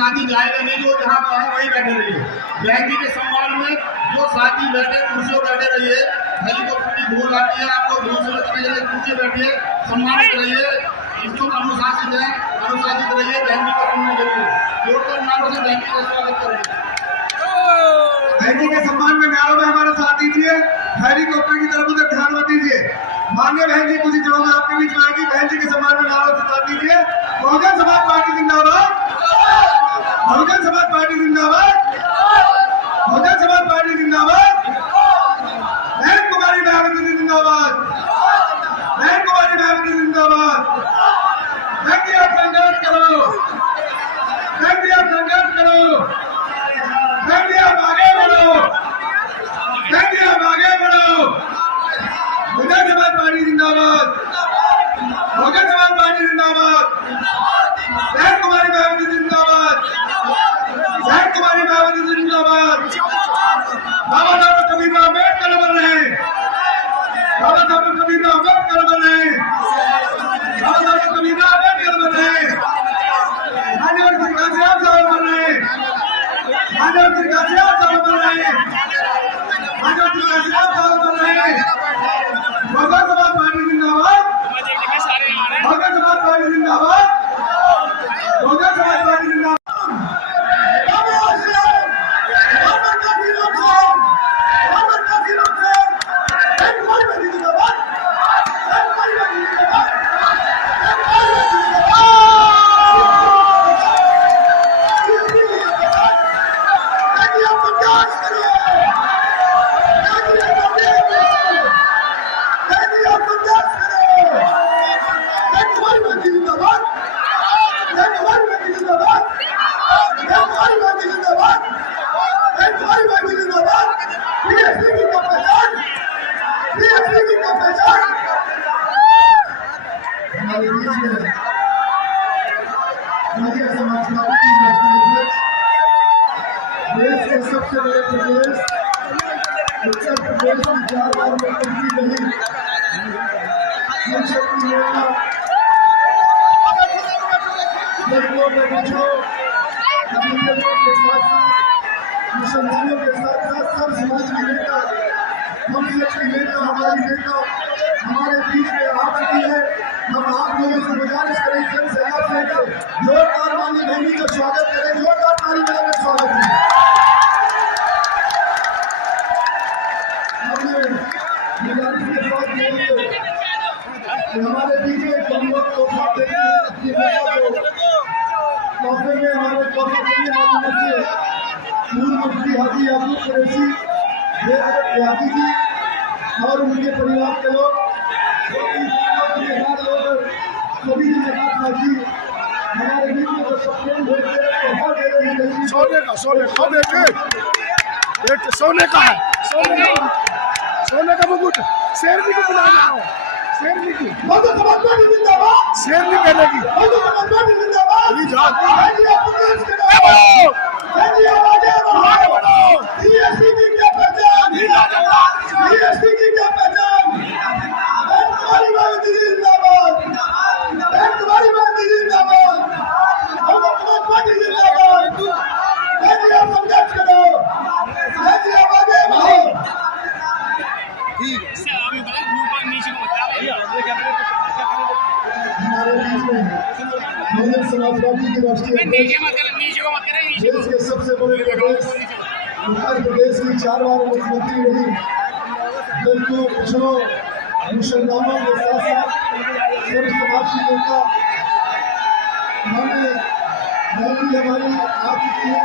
साथी जाएगा नहीं, जो जहाँ कहा वहीं बैठे रहिए। बहन जी के सम्मान में जो साथी बैठे कुर्सियों बैठे रहिए। हेलीकॉप्टर की धूल आती है, आपको धूल से बचने के लिए कुर्सी बैठिए, सम्मानित रहिए, इसको अनुशासित है, अनुशासित रहिए। बहन जी को सुनने के लिए जोरदार नारों से बहन जी का स्वागत करेंगे। बहन जी के सम्मान में नारों में हमारा साथ दीजिए। हेलीकॉप्टर की तरफ उधर ध्यान मत दीजिए। माननीय बहन जी कुछ जवाब आपके बीच में आएगी। बहन जी के सम्मान में नारों से साथ दीजिए। बहुजन समाज पार्टी जिंदाबाद, बहुजन समाज पार्टी जिंदाबाद, बहुजन समाज पार्टी जिंदाबाद, बहन कुमारी मायावती जिंदाबाद, बहन कुमारी मायावती जिंदाबाद। बहन जी आप संघर्ष करो, बहन जी आप संघर्ष करो, बहन जी आप आगे बढ़ो, बहन जी आप आगे बढ़ो। बहुजन समाज पार्टी जिंदाबाद, बहुजन समाज पार्टी जिंदाबाद, बहन कुमारी मायावती जिंदाबाद, बहन कुमारी मायावती जिंदाबाद। बाबा साहब कबीरराव अम्बेडकर बन रहे, बाबा साहब कबीरराव अम्बेडकर बन रहे, बाबा साहब कबीरराव अम्बेडकर बन रहे, मान्यवर श्री काशीराम साहब बन रहे, मान्यवर श्री काशीराम साहब बन रहे, मान्यवर श्री काशीराम साहब बन रहे। बहुजन समाज पार्टी जिंदाबाद, बहुजन समाज पार्टी जिंदाबाद, बहुजन समाज पार्टी जिंदाबाद। देश के सबसे बड़े प्रदेश उत्तर प्रदेश की 4 बार मुख्यमंत्री रही जनशक्ति नेता, गरीबों के बच्चों के साथ साथ मुसलमानों के साथ साथ सब समाज की नेता, हम सबकी नेता, हमारी नेता हमारे बीच में आ चुकी है। हम आप लोगों से गुजारिश करें जन सेना से जोरदार माननीय बहनी का स्वागत करें, जोरदार ताली बजाकर स्वागत करें। हमारे बीच में हम लोग तोहफा देते हैं अपनी नेता को। तोहफे में हमारे तोहफा देने वाले में से पूर्व मंत्री हाजी याकूब कुरैशी यादी जी और उनके परिवार के लोग, सभी जी हमारे बीच में सप्रेम तोहफा दे रहे हैं। सोने का है, सोने का मुकुट शेरनी को बुलाना हो, शेरनी की बहुजन समाज पार्टी जिंदाबाद, शेरनी कहने की बहुजन समाज पार्टी जिंदाबाद। ये जान बीएसपी की क्या पहचान, बीएसपी की क्या पहचान, बहन कुमारी मायावती जिंदाबाद, बहन कुमारी मायावती जिंदाबाद, बहुजन समाज पार्टी जिंदाबाद। बहन जी आप संघर्ष करो, बहन जी आप आगे बढ़ो। हमारे बीच में बहुजन समाज पार्टी की राष्ट्रीय देश के सबसे बड़े प्रदेश उत्तर प्रदेश की 4 बार मुख्यमंत्री रही, दलितों, पिछड़ों, मुसलमानों के साथ साथ सभी समाज की नेता हमारे बहनी हमारी आ चुकी है।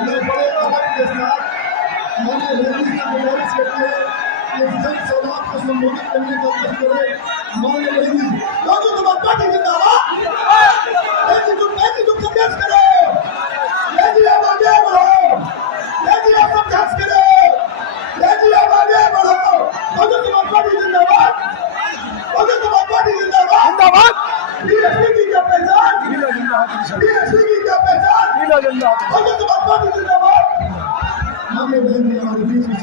मैं बड़े अदब के साथ हमारे बहनी से गुजारिश करते हैं कि जन सभा को संबोधित करने का प्रयास करें। हमारे बहनी बहुजन समाज पार्टी जिंदाबाद, तुम संघर्ष करो, आप आगे बढ़ो, आप संघर्ष करो, आप आगे बढ़ो। बहुजन समाज पार्टी जिंदाबाद, बहुजन समाज पार्टी जिंदाबाद। बीएसपी की क्या पहचान, बीएसपी की क्या पहचान, बहुजन समाज पार्टी जिंदाबाद। हमें बहन हमारे बीच में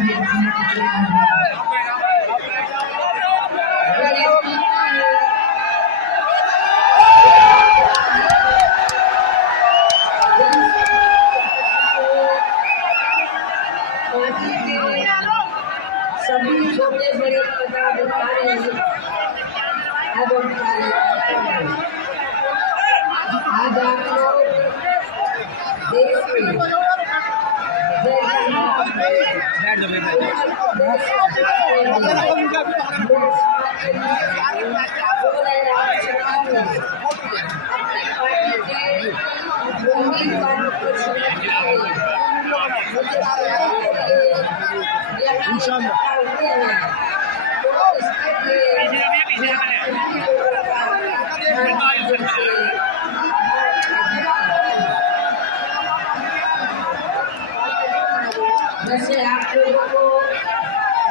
वैसे आप लोगों को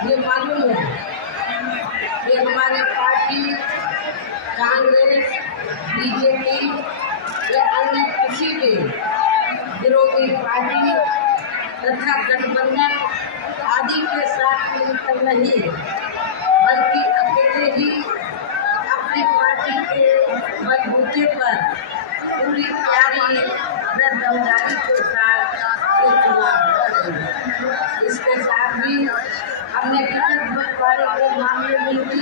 ये मालूम है कि हमारे पार्टी कांग्रेस बीजेपी या अन्य किसी भी विरोधी पार्टी तथा गठबंधन आदि के साथ मिलकर नहीं, बल्कि अकेले ही अपनी पार्टी के बलबूते पर पूरी तैयारी व दमदारी के साथ चुनाव कर रही है। इसके साथ भी हमने टिकट बंटवारे के मामले में भी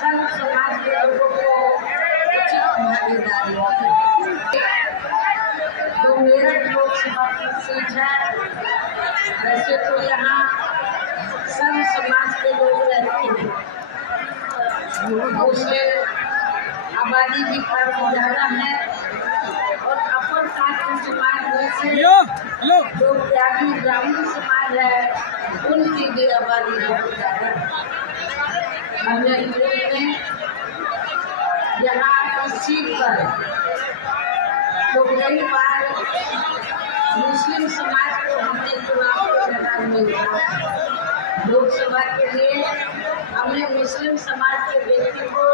संघ समाज के लोगों को उचित भागीदारी दी। जो मेरठ लोकसभा की सीट है, वैसे तो यहाँ संघ समाज के लोग रहते हैं, उससे आबादी भी काफी ज्यादा है और अपर कास्ट समाज में से जो त्यागी ग्रामीण समाज है उनकी भी आबादी बहुत ज्यादा है। हमने यहाँ इस सीट पर तो कई बार मुस्लिम समाज को हमने चुनाव के मैदान में उतारा। लोकसभा के लिए हमने मुस्लिम समाज के व्यक्ति को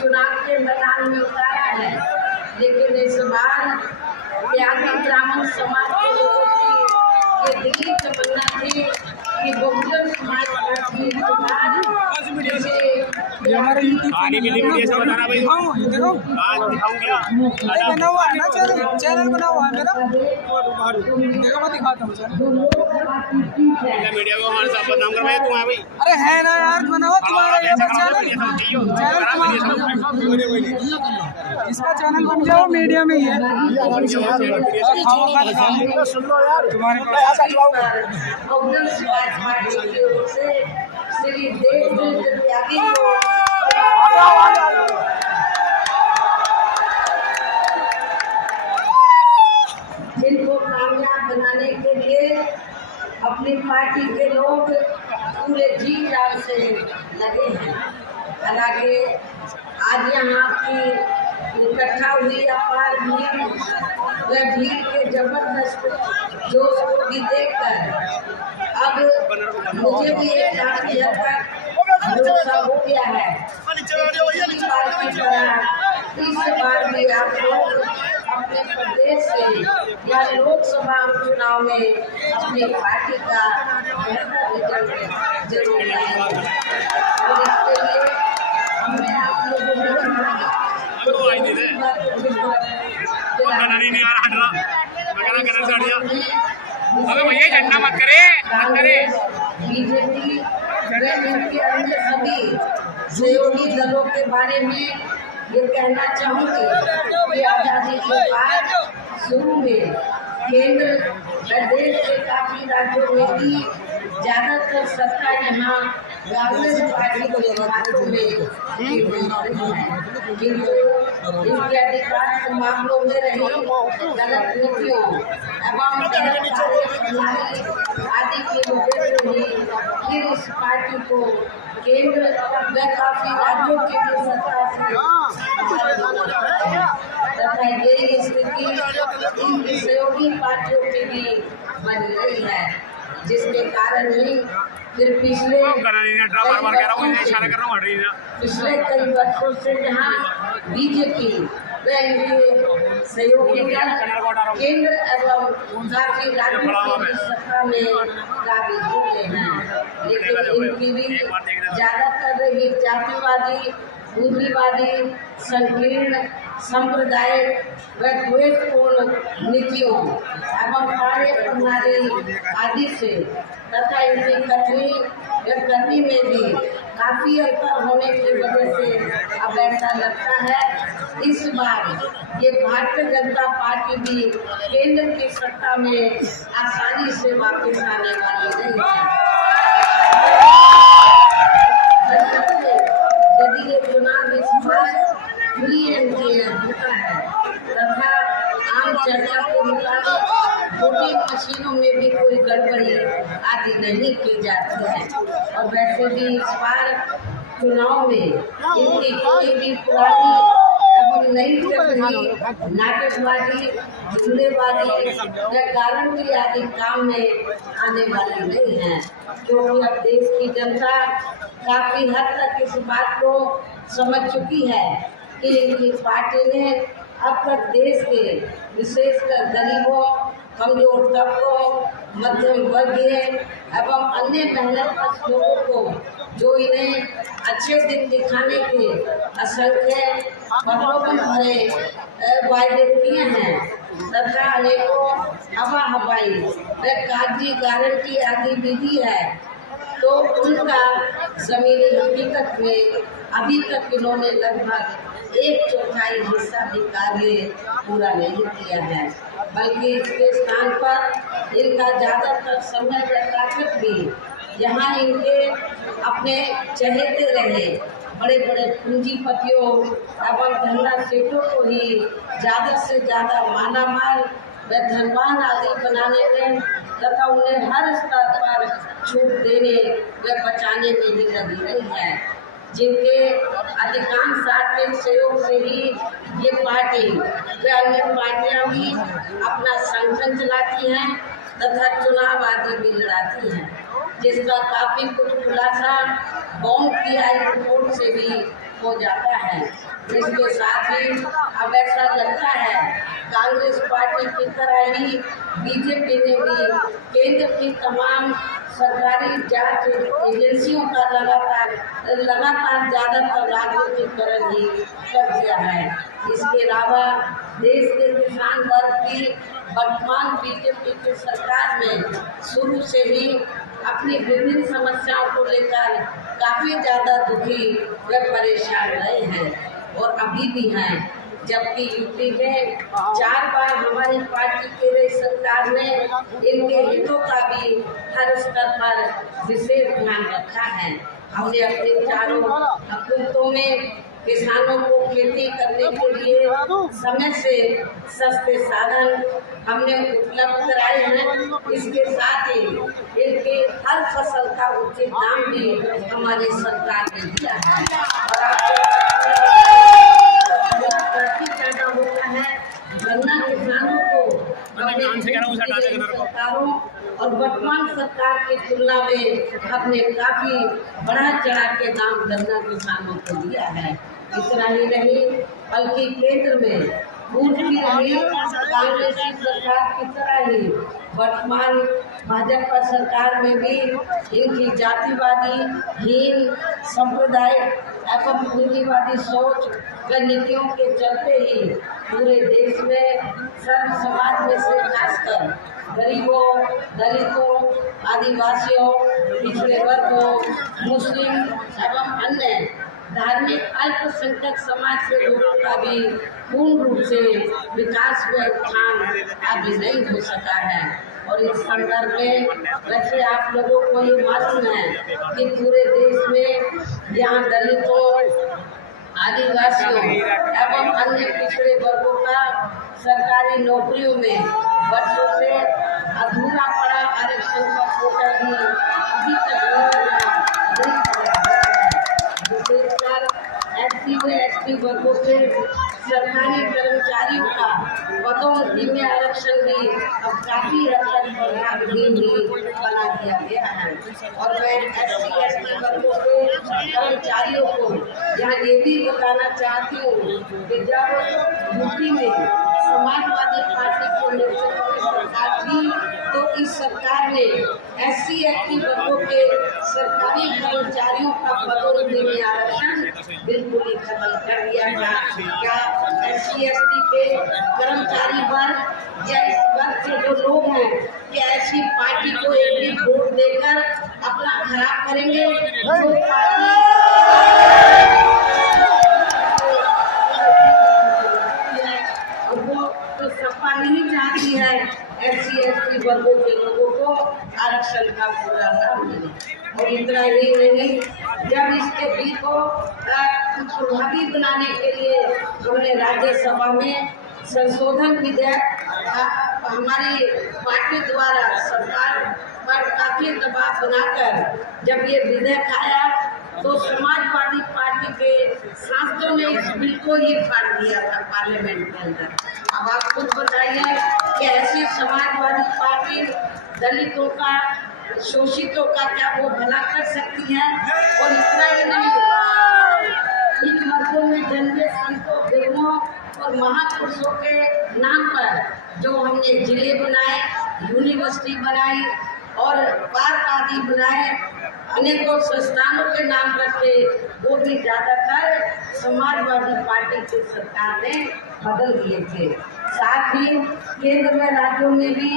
चुनाव के मैदान में उतारा है, लेकिन इस बार त्यागी ब्राह्मण समाज के लोगों की ये दिली तमन्ना थी कि बहुजन समाज पार्टी ये हमारे यूट्यूब बना हुआ है ना, चैनल बना हुआ है मेरा, देखो मैं दिखाता हूँ मीडिया को हमारे साथ बदनाम करवाए तुम भाई। अरे है ना यार, बना हुआ तुम्हारा ये चैनल तुम्हारा, इसका चैनल बन जाओ, मीडिया में ही है। सुन लो यार, तुम्हारे बहुजन समाज पार्टी की ओर से श्री देवदत्त त्यागी को जिनको कामयाब बनाने के लिए अपनी पार्टी के लोग पूरे जी जान से लगे हैं। हालांकि आज यहाँ की इकट्ठा हुई अपार भीड़ व भीड़ के जबरदस्त जोश को भी देखकर अब मुझे भी एक काफी हद तक भरोसा हो गया है। इस बार भी आप लोग अपने प्रदेश से या लोकसभा चुनाव में अपनी पार्टी का रिजल्ट जरूर लाएंगे और इसके लिए हमने आप लोगों अबे भैया झंडा मत करे, मत करे। बीजेपी इनके अन्य सभी सहयोगी दलों के बारे में ये कहना चाहूँगी कि आजादी के बाद शुरू में केंद्र प्रदेश के काफी राज्यों में भी ज्यादातर सत्ता यहाँ कांग्रेस पार्टी के हाथों में, किंतु इनके अधिकांश मामलों में रही गलत नीतियों एवं आदि की वजह से ही फिर इस पार्टी को केंद्र व काफी राज्यों के भी सत्ता से तथा यही स्थिति इन सहयोगी पार्टियों की भी बन रही है, जिसके कारण ही फिर पिछले कई वर्षों से जहाँ बीजेपी व इनके सहयोगी दल केंद्र एवं काफी राज्यों की सत्ता में काबिज हो गए हैं, लेकिन इनकी भी ज्यादातर रही जातिवादी, पूंजीवादी, संकीर्ण, सांप्रदायिक व द्वेषपूर्ण नीतियों एवं कार्य प्रणाली आदि से तथा इनकी कथनी में भी काफी अंतर होने की वजह से अब ऐसा लगता है इस बार ये भारतीय जनता पार्टी भी केंद्र की सत्ता में आसानी से वापस आने वाली नहीं है। यदि ये चुनाव इस बार फ्री एंड फेयर होता है तथा आम चर्चा के मुताबिक वोटिंग मशीनों में भी कोई गड़बड़ी आदि नहीं की जाती है और वैसे भी इस बार चुनाव में इनकी कोई भी पुरानी एवं नई चल नाटकबाजी, जुमलेबाजी या गारंटी आदि काम में आने वाली नहीं है, क्योंकि अब देश की जनता काफी हद तक इस बात को समझ चुकी है कि इनकी पार्टी ने अब तक देश के विशेषकर गरीबों, कमजोर तबकों, मध्यम वर्गीय एवं अन्य मेहनत लोगों को जो इन्हें अच्छे दिन दिखाने के असंख्य प्रलोभन भरे वायदे किए हैं तथा अनेकों हवा हवाई व कागजी गारंटी आदि विधि है, तो उनका जमीनी हकीकत में अभी तक इन्होंने लगभग 1/4 हिस्सा भी कार्य पूरा नहीं किया है, बल्कि इसके स्थान पर इनका ज्यादातर समय व ताकत भी यहाँ इनके अपने चहेते रहे बड़े बड़े पूंजीपतियों एवं धंधा सेठों को ही ज्यादा से ज्यादा मालामाल व धनवान आदि बनाने में तथा उन्हें हर स्तर पर छूट देने व बचाने में ही लगी रही है, जिनके अधिकांश आर्थिक सहयोग से ही ये पार्टी व अन्य पार्टियां भी अपना संगठन चलाती हैं तथा चुनाव आदि भी लड़ाती हैं, जिसका काफी कुछ खुलासा बॉन्ड की आई रिपोर्ट से भी हो जाता है। इसके साथ ही अब ऐसा लगता है कांग्रेस पार्टी की तरह ही बीजेपी ने भी केंद्र की तमाम सरकारी जांच एजेंसियों का लगातार ज्यादातर राजनीतिकरण ही कर दिया है। इसके अलावा देश के किसान वर्ग की वर्तमान बीजेपी की सरकार में शुरू से ही अपनी विभिन्न समस्याओं को लेकर काफी ज्यादा दुखी व परेशान रहे हैं और अभी भी हैं, जबकि यूपी में 4 बार हमारी पार्टी के लिए सरकार ने इनके हितों का भी हर स्तर पर विशेष ध्यान रखा है। हमने अपने चारों हुकूमतों में किसानों को खेती करने के लिए समय से सस्ते साधन हमने उपलब्ध कराए हैं। इसके साथ ही इनके हर फसल का उचित दाम भी हमारी सरकार ने दिया है और काफी ज्यादा होता है गन्ना किसानों को सरकारों और वर्तमान सरकार की तुलना में हमने काफी बढ़ा चढ़ा के दाम गन्ना किसानों को दिया है। इतना ही नहीं बल्कि केंद्र में पूर्वी रही कांग्रेसी सरकार की तरह ही वर्तमान भाजपा सरकार में भी इनकी जातिवादी हीन सांप्रदायिक एवं पूंजीवादी सोच व नीतियों के चलते ही पूरे देश में सर्व समाज में से खासकर गरीबों, दलितों, आदिवासियों, पिछड़े वर्गों, मुस्लिम एवं अन्य धार्मिक अल्पसंख्यक समाज के लोगों का भी पूर्ण रूप से विकास व उत्थान अभी नहीं हो सका है। और इस संदर्भ में वैसे आप लोगों को ये मालूम है कि पूरे देश में यहाँ दलितों, आदिवासियों एवं अन्य पिछड़े वर्गों का सरकारी नौकरियों में वर्षों से अधूरा पड़ा आरक्षण का कोटा भी अभी तक विशेषकर एससी व एसटी वर्गों के सरकारी कर्मचारियों का पदोन्नति में आरक्षण भी अब काफी हद तक प्रभावहीन ही बना दिया गया है। और मैं एससी एसटी वर्गों के कर्मचारियों को यहाँ ये भी बताना चाहती हूँ कि जब यूपी में समाजवादी पार्टी के नेतृत्व में सरकार थी तो इस सरकार ने एससी एसटी वर्गों के सरकारी कर्मचारियों का पदोन्नति में आरक्षण बिल्कुल ही खत्म कर दिया था। क्या एससी एसटी के कर्मचारी वर्ग या इस वर्ग के जो लोग हैं क्या ऐसी पार्टी को एक भी वोट देकर अपना खराब करेंगे? जो पार्टी नहीं चाहती है SC/ST वर्गों के लोगों को आरक्षण का पूरा लाभ मिले। और इतना ही नहीं, जब इसके बिल को प्रभावी बनाने के लिए हमने राज्यसभा में संशोधन विधेयक हमारी पार्टी द्वारा सरकार पर काफी दबाव बनाकर जब ये विधेयक आया तो समाजवादी पार्टी के सांसदों ने इस बिल को ही फाड़ दिया था पार्लियामेंट के अंदर। अब आप खुद बताइए कि ऐसी समाजवादी पार्टी दलितों का, शोषितों का क्या वो भला कर सकती है? और इतना ही नहीं, इन मर्दों में जन्मे संतों, गुरुओं और महापुरुषों के नाम पर जो हमने जिले बनाए, यूनिवर्सिटी बनाई और पार्क आदि बनाए, अनेकों संस्थानों के नाम रखे, वो भी ज्यादातर समाजवादी पार्टी की सरकार ने बदल दिए थे। साथ ही केंद्र में, राज्यों में भी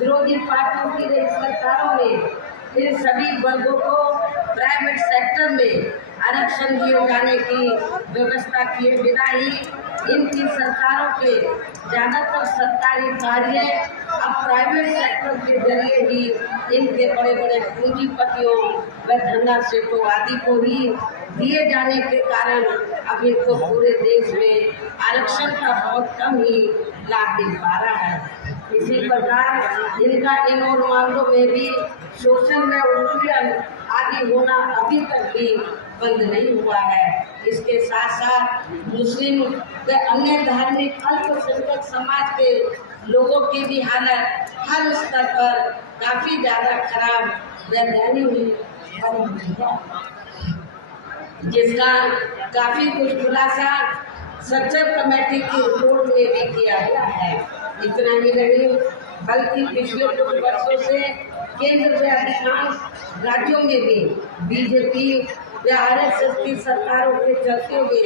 विरोधी पार्टियों की रही सरकारों ने इन सभी वर्गों को प्राइवेट सेक्टर में आरक्षण दिए जाने की व्यवस्था किए बिना ही इनकी सरकारों के ज्यादातर सरकारी कार्य अब प्राइवेट सेक्टर के जरिए ही इनके बड़े बड़े पूंजीपतियों व धंधा सेठों आदि को ही दिए जाने के कारण अब इनको पूरे देश में आरक्षण का बहुत कम ही लाभ मिल पा रहा है। इसी प्रकार इनका इन और मामलों में भी शोषण में उत्पीड़न आदि होना अभी तक भी बंद नहीं हुआ है। इसके साथ साथ मुस्लिम व अन्य धार्मिक अल्पसंख्यक समाज के लोगों की भी हालत हर स्तर पर काफी ज्यादा खराब व दयनीय हुई, जिसका काफी कुछ खुलासा सच्चर कमेटी की रिपोर्ट में भी किया गया है। इतना ही नहीं, बल्कि पिछले कुछ वर्षों से केंद्र के अधिकांश राज्यों में भी बीजेपी या RSS की सरकारों के चलते हुए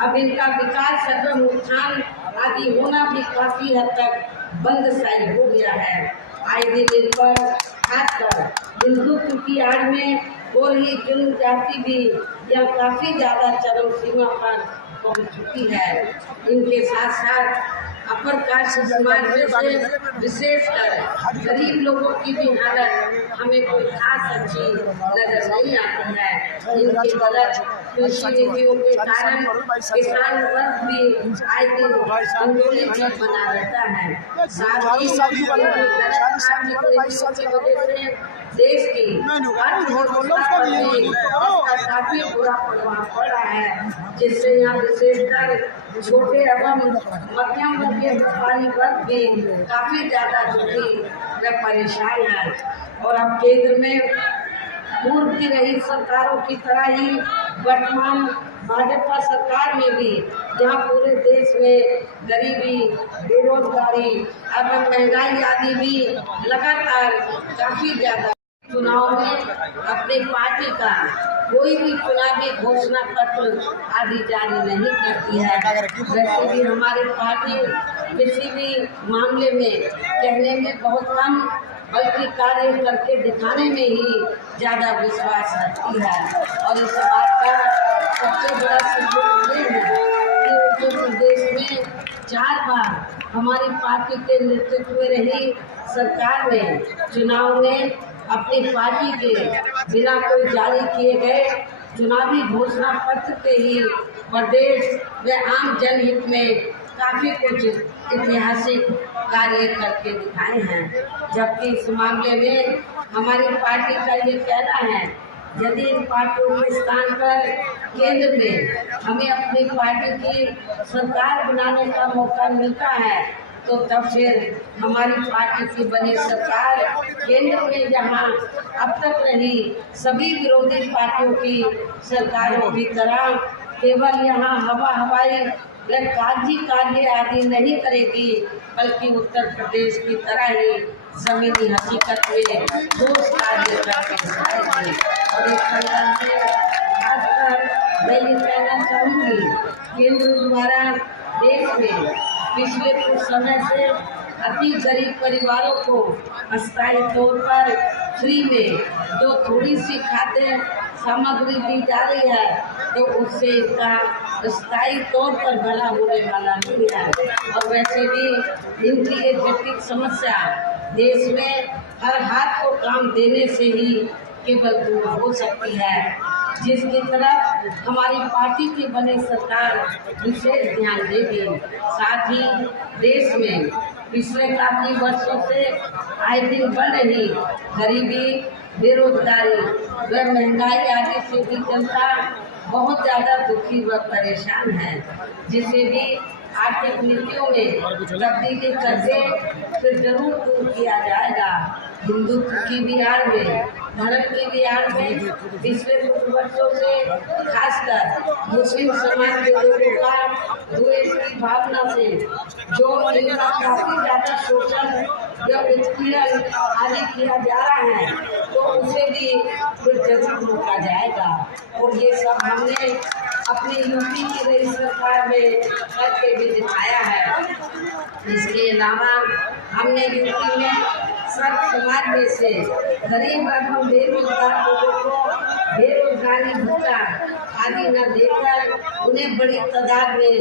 अब इनका विकास, सदन उत्थान आदि होना भी काफी हद तक बंद सा हो गया है। आए दिन इन पर खासकर हिंदुत्व की आड़ में हो रही जनजाति भी यह काफी ज्यादा चरम सीमा पर पहुंच चुकी है। इनके साथ साथ अपर कास्ट समाज में विशेषकर गरीब लोगों की भी हालत हमें कोई खास अच्छी नजर नहीं आती है। इनकी गलत कृषि नीतियों के कारण किसान वर्ग भी आए दिन आंदोलन बना रहता है। साथ ही गलत आर्थिक नीतियों की वजह से देश की अर्थव्यवस्था पर काफी बुरा प्रभाव पड़ा है, जिससे यहाँ विशेषकर छोटे एवं मध्यम वर्गीय व्यापारी वर्ग भी काफी ज्यादा दुखी व परेशान है। और अब केंद्र में पूर्व की रही सरकारों की तरह ही वर्तमान भाजपा सरकार में भी जहाँ पूरे देश में गरीबी, बेरोजगारी एवं महंगाई आदि भी लगातार काफी ज्यादा, चुनाव में अपनी पार्टी का कोई भी चुनावी घोषणा पत्र आदि जारी नहीं करती है। वैसे भी हमारी पार्टी किसी भी मामले में कहने में बहुत कम बल्कि कार्य करके दिखाने में ही ज्यादा विश्वास रखती है। और इस बात का सबसे बड़ा सबूत ये है कि उत्तर प्रदेश में 4 बार हमारी पार्टी के नेतृत्व में रही सरकार ने चुनाव में अपनी पार्टी के बिना कोई जारी किए गए चुनावी घोषणा पत्र के ही प्रदेश व आम जनहित में काफी कुछ ऐतिहासिक कार्य करके दिखाए हैं। जबकि इस मामले में हमारी पार्टी का ये कहना है, यदि इन पार्टियों के स्थान पर केंद्र में हमें अपनी पार्टी की सरकार बनाने का मौका मिलता है तो तब फिर हमारी पार्टी की बनी सरकार केंद्र में जहां अब तक रही सभी विरोधी पार्टियों की सरकारों की तरह केवल यहां हवाई व कागजी कार्य आदि नहीं करेगी, बल्कि उत्तर प्रदेश की तरह ही जमीनी हकीकत में ठोस कार्य करके दिखाएगी। और इस संदर्भ में खासकर मैं ये कहना चाहूँगी, केंद्र द्वारा देश में पिछले कुछ समय से अति गरीब परिवारों को अस्थायी तौर पर फ्री में जो थोड़ी सी खाद्य सामग्री दी जा रही है, तो उससे इसका स्थायी तौर पर भला होने वाला नहीं है। और वैसे भी इनकी एक जटिल समस्या देश में हर हाथ को काम देने से ही केवल दूर हो सकती है, जिसकी तरफ हमारी पार्टी की बनी सरकार विशेष ध्यान देगी। साथ ही देश में पिछले काफी वर्षों से आए दिन बढ़ रही गरीबी, बेरोजगारी व महंगाई आदि से भी जनता बहुत ज्यादा दुखी व परेशान है, जिसे भी आर्थिक नीतियों में तब्दीली करके फिर जरूर दूर किया जाएगा। हिंदुत्व की भी आड़ में, धर्म की भी आड़ में पिछले कुछ वर्षों से खासकर मुस्लिम समाज के लोगों का द्वेष की भावना से जो इनका काफी ज्यादा शोषण या उत्पीड़न आदि किया जा रहा है, तो उसे भी फिर जरूर रोका जाएगा। और ये सब हमने अपनी यूपी की नई सरकार में करके भी दिखाया है। इसके अलावा हमने यूपी में सब समाज में से गरीब एवं बेरोजगार लोगों को बेरोजगारी भत्ता आदि न देकर उन्हें बड़ी तादाद में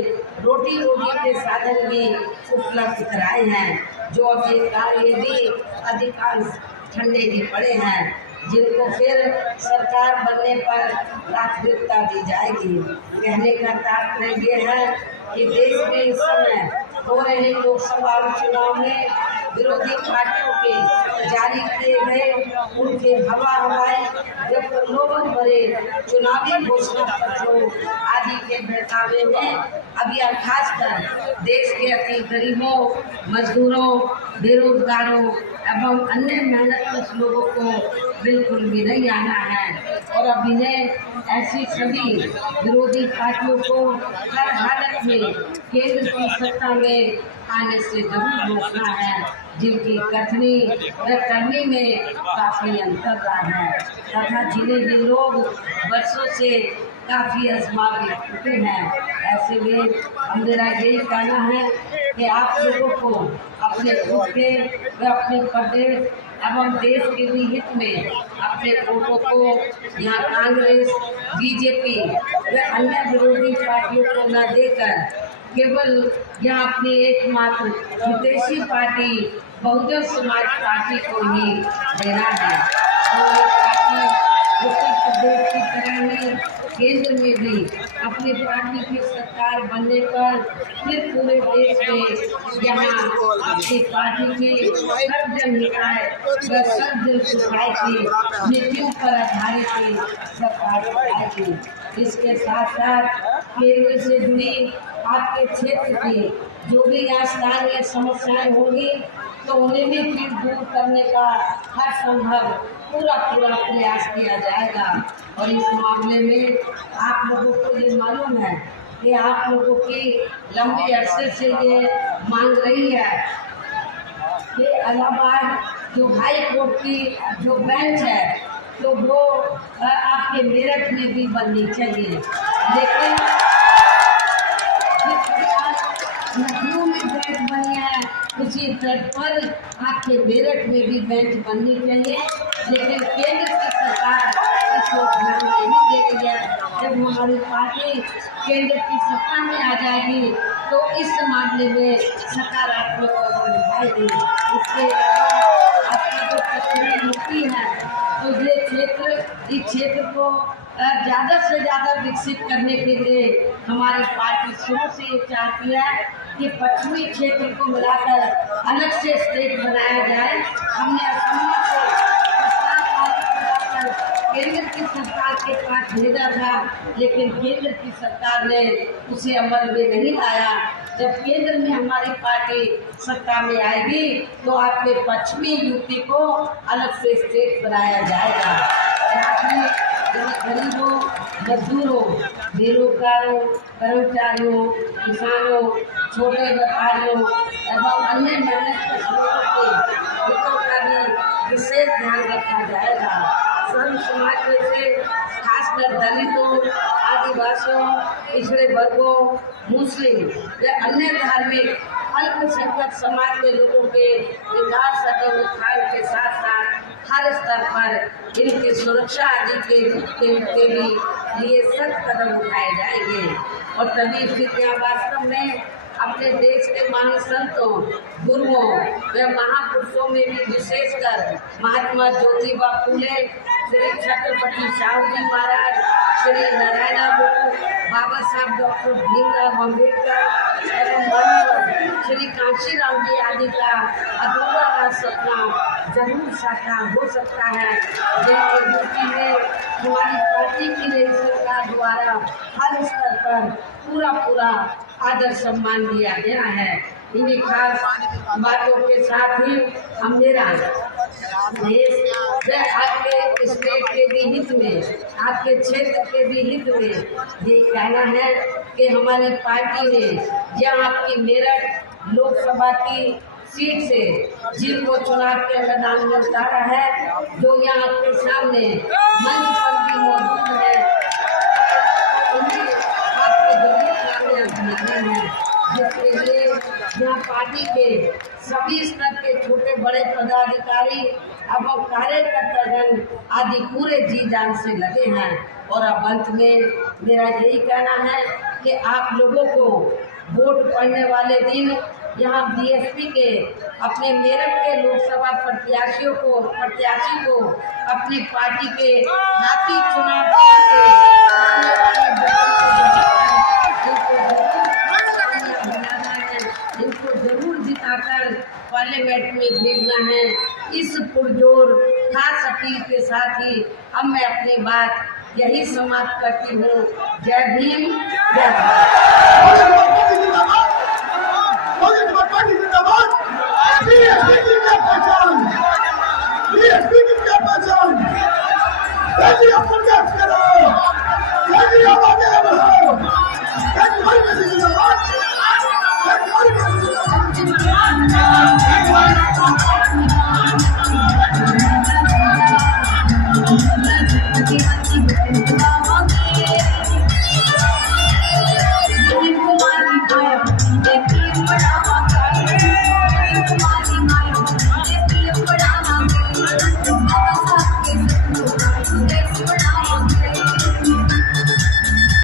रोटी के साधन भी उपलब्ध कराए हैं, जो अब ये कार्य भी अधिकांश ठंडे भी पड़े हैं, जिनको फिर सरकार बनने पर प्राथमिकता दी जाएगी। कहने का तात्पर्य ये है कि देश में इस समय हो रहे लोकसभा चुनाव में विरोधी पार्टियों के जारी किए गए उनके हवाई जब प्रलोभन भरे चुनावी घोषणा पत्रों आदि के बहकावे में अब यह खासकर देश के अति गरीबों, मजदूरों, बेरोजगारों एवं अन्य मेहनतकश लोगों को बिल्कुल भी नहीं आना है। और अब इन्हें ऐसी सभी विरोधी पार्टियों को हर हालत में केंद्र की सत्ता में आने से जरूर रोकना है, जिनकी कथनी व करनी में काफी अंतर रहा है तथा जिन्हें भी लोग वर्षों से काफी आजमाते चुके हैं। ऐसे में मेरा यही कहना है कि आप लोगों को अपने खुद के व अपने प्रदेश एवं देश के भी हित में अपने वोटों को यहाँ कांग्रेस, बीजेपी व अन्य विरोधी पार्टियों को न देकर केवल यहाँ अपनी एकमात्र हितैषी पार्टी बहुजन समाज पार्टी को ही देना है। और ये पार्टी उत्तर प्रदेश की तरह ही केंद्र में भी अपनी पार्टी की सरकार बनने पर फिर पूरे देश में यहाँ अपनी पार्टी की सर्वजन हिताय व सर्वजन सुखाय की नीतियों पर आधारित सरकार बनाएगी। इसके साथ साथ केंद्र से जुड़ी आपके क्षेत्र की जो भी यहाँ स्थानीय समस्याएं होंगी, तो उन्हें भी फिर दूर करने का हर संभव पूरा प्रयास किया जाएगा। और इस मामले में आप लोगों को ये मालूम है कि आप लोगों की लंबे अरसे से ये मांग रही है कि इलाहाबाद जो हाई कोर्ट की जो बेंच है, तो वो आपके मेरठ में भी बननी चाहिए। लेकिन लखनऊ में बेंच बनी है, उसी तर्ज पर आपके मेरठ में भी बेंच बननी चाहिए। लेकिन केंद्र की सरकार इसको ध्यान नहीं दे रही है। जब हमारी पार्टी केंद्र की सत्ता में आ जाएगी, तो इस मामले में सकारात्मक कदम उठाएगी। इसके आपका जो कश्मीर नीति है, तो ये इस क्षेत्र को ज़्यादा से ज़्यादा विकसित करने के लिए हमारी पार्टी शुरू से ये चाहती है कि पश्चिमी क्षेत्र को मिलाकर अलग से स्टेट बनाया जाए। हमने असम से केंद्र की सरकार के पास भेजा था, लेकिन केंद्र की सरकार ने उसे अमल में नहीं लाया। जब केंद्र में हमारी पार्टी सत्ता में आएगी, तो आपके पश्चिमी यूपी को अलग से स्टेट बनाया जाएगा। गरीबों, मजदूरों, बेरोजगारों, कर्मचारियों, किसानों, छोटे व्यापारियों एवं अन्य मेहनतकश लोगों के हितों का भी विशेष ध्यान रखा जाएगा। सर्व समाज में से खासकर दलितों, आदिवासियों, पिछड़े वर्गों, मुस्लिम या अन्य धार्मिक अल्पसंख्यक समाज के लोगों के विकास और उत्थान के साथ साथ हर स्तर पर इनकी सुरक्षा आदि के भी लिए सख्त कदम उठाए जाएंगे। और तभी फिर यहाँ वास्तव में अपने देश के महान संतों, गुरुओं व महापुरुषों में भी विशेषकर महात्मा ज्योतिबा फूले, श्री छत्रपति शाहू जी महाराज, श्री नारायण गुरु, बाबा साहब डॉक्टर भीमराव अम्बेडकर एवं मानव श्री कांशीराम जी आदि का अधूरा सपना जरूर साकार हो सकता है, जिनके ड्यूटी में हमारी पार्टी की नई सरकार द्वारा हर स्तर पर पूरा आदर सम्मान दिया गया है। इन्हीं खास बातों के साथ ही हम मेरा देश व आपके स्टेट के भी हित में, आपके क्षेत्र के भी हित में ये कहना है कि हमारी पार्टी ने जहाँ आपकी मेरठ लोकसभा की सीट से जिनको चुनाव के मैदान में उतारा है, जो यहाँ आपके सामने मंच पर भी मौजूद है, उन्हें आपको जरूर कामयाब मिलना है, जिसके लिए यहाँ पार्टी के सभी स्तर के छोटे बड़े पदाधिकारी एवं कार्यकर्तागण आदि पूरे जी जान से लगे हैं। और अब अंत में मेरा यही कहना है कि आप लोगों को वोट पड़ने वाले दिन यहाँ बीएसपी के अपने मेरठ के लोकसभा प्रत्याशी को अपनी पार्टी के हाथी चुनाव इनको जरूर जिताकर पार्लियामेंट में भेजना है। इस पुरजोर खास अपील के साथ ही अब मैं अपनी बात यही समाप्त करती हूँ। जय भीम, जय भारत।